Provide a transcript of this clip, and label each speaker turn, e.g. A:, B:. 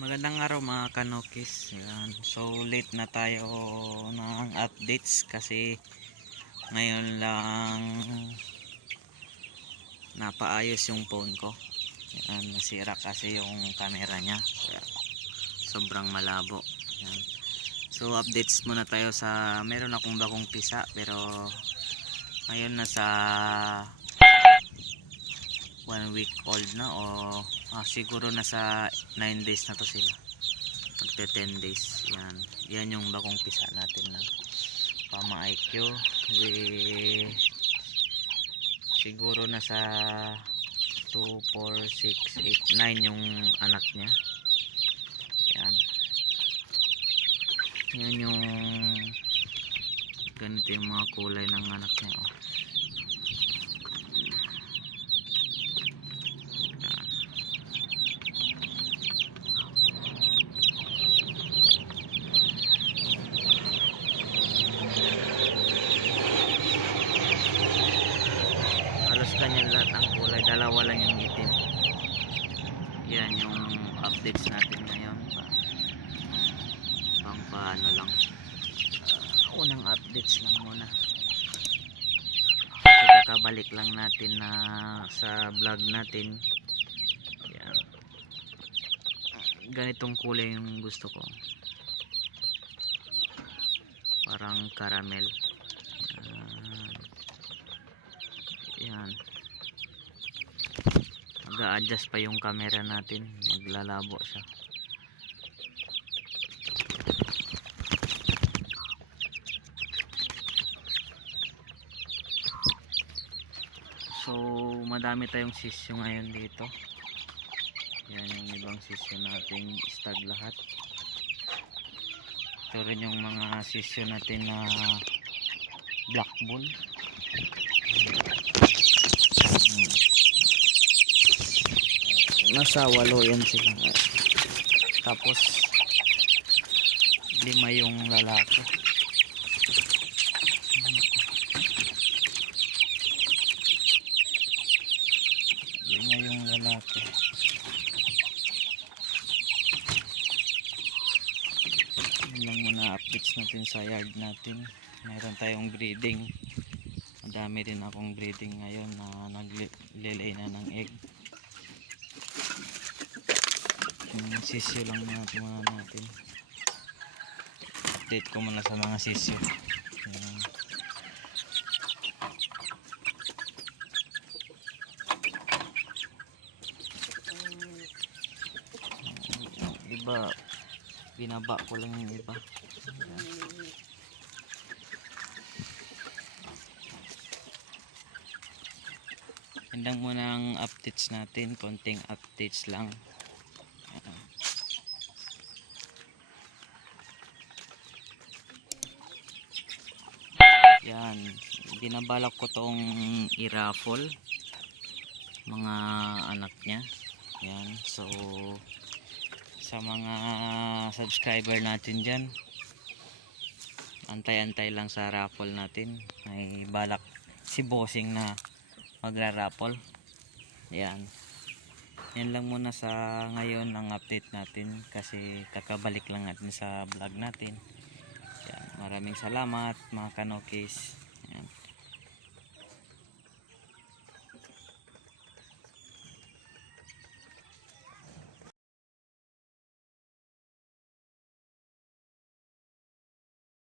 A: Magandang araw mga kanokis. Yan. So late na tayo ng updates kasi ngayon lang napaayos yung phone ko. Yan, nasira kasi yung camera niya. Sobrang malabo. Yan. So updates muna tayo sa meron akong bagong pisa pero ngayon nasa one week old na o ah, siguro nasa 9 days na to sila. Magte 10 days yan. Yan yung bagong pisa natin na. Pama IQ we siguro nasa 2, 4, 6, 8, 9 yung anak niya. Yan. Yan yung ganito yung mga kulay ng anak niya oh. Ganyan lahat ang kulay. Dalawa lang yung itim. Yan yung updates natin ngayon. Pa pang paano lang. Ah, unang updates lang muna. Kasi kakabalik lang natin na sa vlog natin. Yan. Ganitong kulay yung gusto ko. Parang caramel. Yan. Yan mag-a-adjust pa yung camera natin. Maglalabo siya. So madami tayong sisyo ngayon dito. Yan yung ibang sisyo natin. Stag lahat. Ito rin yung mga sisyo natin na black bull nasa walo yan sila. Tapos lima yung lalaki. Lima yung lalaki. Lang muna updates natin sa yard natin. Meron tayong breeding. Madami din akong breeding ngayon na naglilay na ng egg sisyo lang muna tumana natin update ko muna sa mga sisyo Ayan. iba binaba ko lang yung iba Ayan. Yan lang muna ang updates natin. Konting updates lang. Yan. Binabalak ko tong i-raffle. Mga anak niya. Yan. So, sa mga subscriber natin dyan, antay-antay lang sa raffle natin. May balak si bossing na magra-raffle. Yan. Yan lang muna sa ngayon ang update natin kasi kakabalik lang natin sa vlog natin. Maraming salamat mga kanokis. Yan.